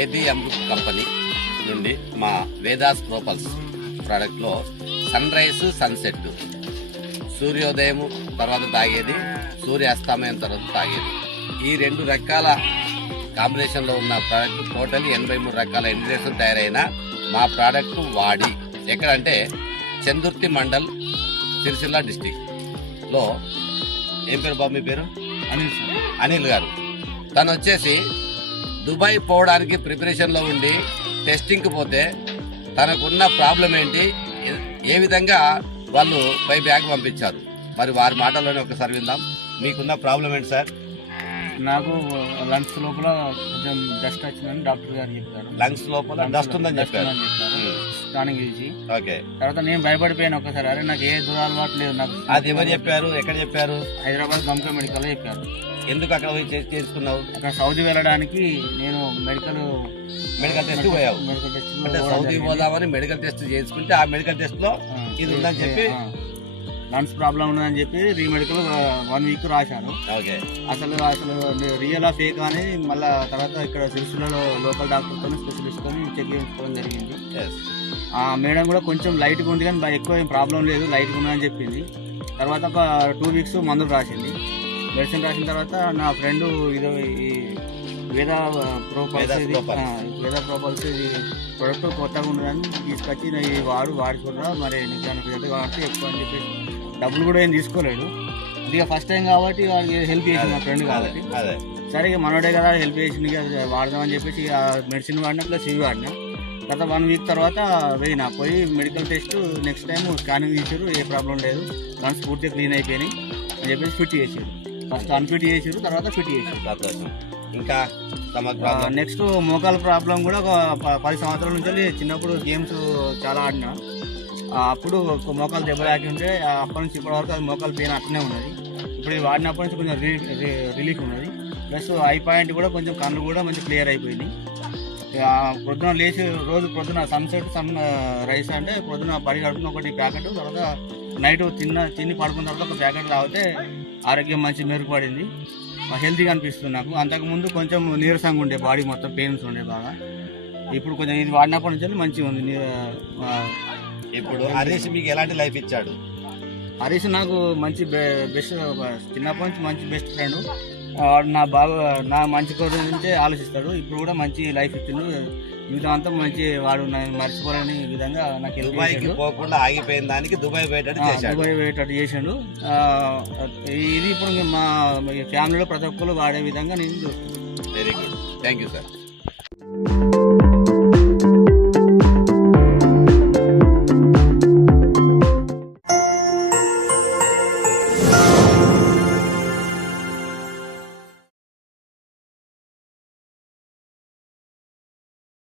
ఏది అమృత్ కంపెనీ నుండి మా వేదాస్ ప్రోపల్స్ ప్రోడక్ట్లో సన్ రైజ్ సన్సెట్, సూర్యోదయం తర్వాత తాగేది, సూర్యాస్తమయం తర్వాత తాగేది, ఈ 2 రకాల కాంబినేషన్లో ఉన్న ప్రోడక్ట్ టోటల్ 83 రకాల ఇంగ్రీడియంట్స్ తయారైన మా ప్రోడక్ట్ వాడి ఎక్కడంటే చందుర్తి మండల్, సిరిసిల్ల డిస్టిక్లో. ఏం పేరు బాబు మీ పేరు? అనిల్ గారు. తను వచ్చేసి దుబాయ్ పోవడానికి ప్రిపరేషన్లో ఉండి టెస్టింగ్కి పోతే తనకున్న ప్రాబ్లం ఏంటి, ఏ విధంగా వాళ్ళు బై బ్యాగ్ పంపించారు, మరి వారి మాటల్లోనే ఒకసారి విందాం. మీకున్న ప్రాబ్లం ఏంటి సార్? నాకు లంగ్స్ లోపల కొంచెం డస్ట్ వచ్చిందని డాక్టర్ గారు చెప్పారు. లంగ్స్ లోపల డస్ట్ ఉందని చెప్పారు. స్కానింగ్ చేసి ఓకే. తర్వాత నేను భయపడిపోయాను ఒకసారి. అరే నాకు ఏ దురాలవాటు లేదు నాకు. అది ఎవరు చెప్పారు? ఎక్కడ చెప్పారు? హైదరాబాద్ గంకా మెడికల్ చెప్పారు. ఎందుకు అక్కడ పోయి చేసుకున్నావు? అక్కడ సౌదీ వెళ్ళడానికి నేను మెడికల్ టెస్ట్ పోయావు. మెడికల్ టెస్ట్ అంటే సౌదీ పోదామని మెడికల్ టెస్ట్ చేసుకుంటే ఆ మెడికల్ టెస్ట్ లో ఇది ఉందని చెప్పి లంగ్స్ ప్రాబ్లం ఉన్నదని చెప్పి రీమెడికల్ 1 వీక్ రాశాను. ఓకే. అసలు రియలా ఫేక్ అని మళ్ళీ తర్వాత ఇక్కడ సిరిసిల్లలో లోకల్ డాక్టర్తో స్పెషలిస్ట్తో చెక్ చేయించుకోవడం జరిగింది. ఆ మేడం కూడా కొంచెం లైట్గా ఉంది కానీ ఎక్కువ ఏం ప్రాబ్లం లేదు, లైట్గా ఉన్నదని చెప్పింది. తర్వాత ఒక 2 వీక్స్ మందులు రాసింది. మెడిసిన్ రాసిన తర్వాత నా ఫ్రెండ్ ఇదో ఈ వేదా ప్రోపల్స్ ఇది ప్రొడక్ట్ కొత్తగా ఉండదని తీసుకొచ్చి ఈ వాడుకున్నా మరి నీకు దానికి కాబట్టి ఎక్కువ అని చెప్పి డబ్బులు కూడా ఏం తీసుకోలేడు. ఇక ఫస్ట్ టైం కాబట్టి వాడికి హెల్ప్ చేసింది మా ఫ్రెండ్ కాబట్టి. సరే ఇక మనోడే కదా హెల్ప్ చేసింది కదా వాడదామని చెప్పేసి ఇక మెడిసిన్ వాడినా ప్లస్ ఇవి వాడినా. గత 1 వీక్ తర్వాత పోయి medical test next time scanning తీసారు, ఏ ప్రాబ్లం లేదు, లంగ్స్ పూర్తిగా క్లీన్ అయిపోయినాయి అని చెప్పేసి ఫిట్ చేసారు. ఫస్ట్ అన్ఫిట్ చేసారు, తర్వాత ఫిట్ చేసారు. ఇంకా నెక్స్ట్ మోకాల ప్రాబ్లం కూడా ఒక 10 సంవత్సరాల నుంచి చిన్నప్పుడు గేమ్స్ చాలా ఆడినా. అప్పుడు మోకాలు దెబ్బ తాకి ఉంటే అప్పటి నుంచి ఇప్పటి వరకు అది మోకాలు పెయిన్ అట్లనే ఉన్నది. ఇప్పుడు ఇది వాడినప్పటి నుంచి కొంచెం రిలీఫ్ ఉన్నది. ప్లస్ ఐ పాయింట్ కూడా కొంచెం కళ్ళు కూడా మంచి క్లియర్ అయిపోయింది. పొద్దున లేచి రోజు పొద్దున సన్సెట్ సన్ రైస్ అంటే పొద్దున బడి గడుపున ఒకటి ప్యాకెట్, తర్వాత నైట్ తిని పడుకున్న తర్వాత ఒక ప్యాకెట్ తాగితే ఆరోగ్యం మంచి మెరుగుపడింది, హెల్తీగా అనిపిస్తుంది నాకు. అంతకుముందు కొంచెం నీరసంగా ఉండే, బాడీ మొత్తం పెయిన్స్ ఉండే బాగా. ఇప్పుడు కొంచెం ఇది వాడినప్పటి నుంచి మంచిగా ఉంది. ఇప్పుడు హరీష్ మీకు ఎలాంటి లైఫ్ ఇచ్చాడు? హరీష్ నాకు మంచి బెస్ట్, చిన్నప్పటి నుంచి మంచి బెస్ట్ ఫ్రెండ్. నా మంచి గురించే ఆలోచిస్తాడు. ఇప్పుడు కూడా మంచి లైఫ్ ఇచ్చిండు. జీవితం అంతా మంచి వాడు మర్చిపోలేని విధంగా నాకు దుబాయ్కి పోకుండా ఆగిపోయిన దానికి దుబాయ్ పోయేటట్టు చేసాడు. ఇది ఇప్పుడు మా ఫ్యామిలీలో ప్రతి ఒక్కరు వాడే విధంగా నేను చూస్తాను. Very good, thank you sir.